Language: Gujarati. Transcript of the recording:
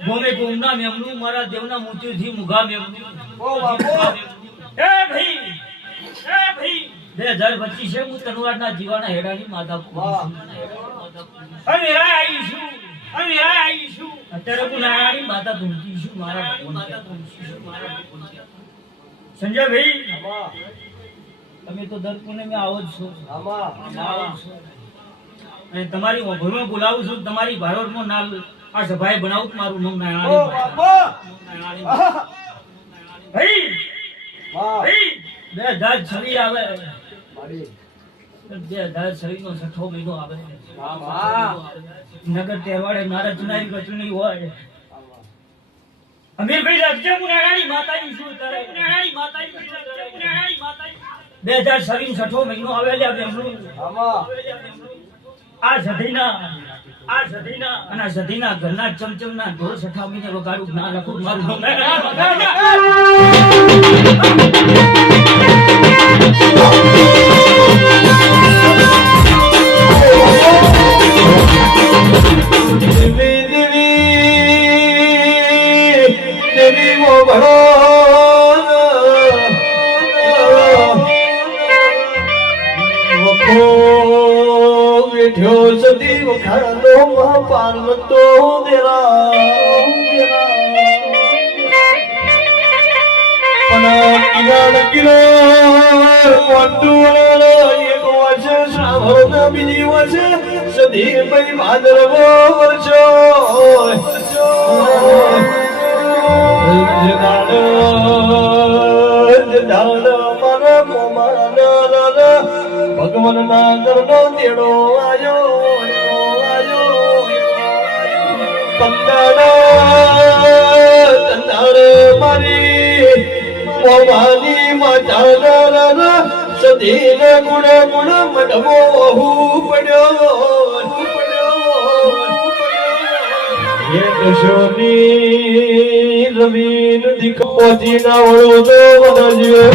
ભોમે ભૂમના મેમનું મારા દેવના મોતીથી મુઘા મેમનું ઓ બાપુ એ ભાઈ 2025 છે હું તનવારના જીવાના હેડાની માતા હવે આવી છું અત્યારે હું નારાયણી માતા ધૂમતી છું મારા સંજય ભાઈ તમે તો દર પુણે મેં આવો જ છો અને તમારી ઘરમાં બોલાવું છું તમારી ભારતમાં નામ આ સભાએ બનાવું મારું નામ નારાયણી ભાઈ 2026 આવે 2026 નો 6 મહિનો આવે નગર તહેવારે મારા જુનાઈ કચુની હોય અમીરભાઈ રાજ્ય નારાયણી માતાજી છું તારે નારાયણી માતાજી 2026 6 મહિનો આવે લે એમનું આ સધીના અને સધીના ઘરના ચમચમના ઢોર સઠાવીને વગાડું ના લખું મારું પાર્વતો દેરા કિરણ એક વર્ષ શ્રાવણ બીજી વર્ષ સધી ભાઈ ભાદરવો વર્ષો ભગવાન ના કરનો તેડો આયો મારી મોવાની માતા સધીને ગુણ ગુણ મઢવો પડ્યો શોની રવીન દીક પહોંચી ના વળો તો બધા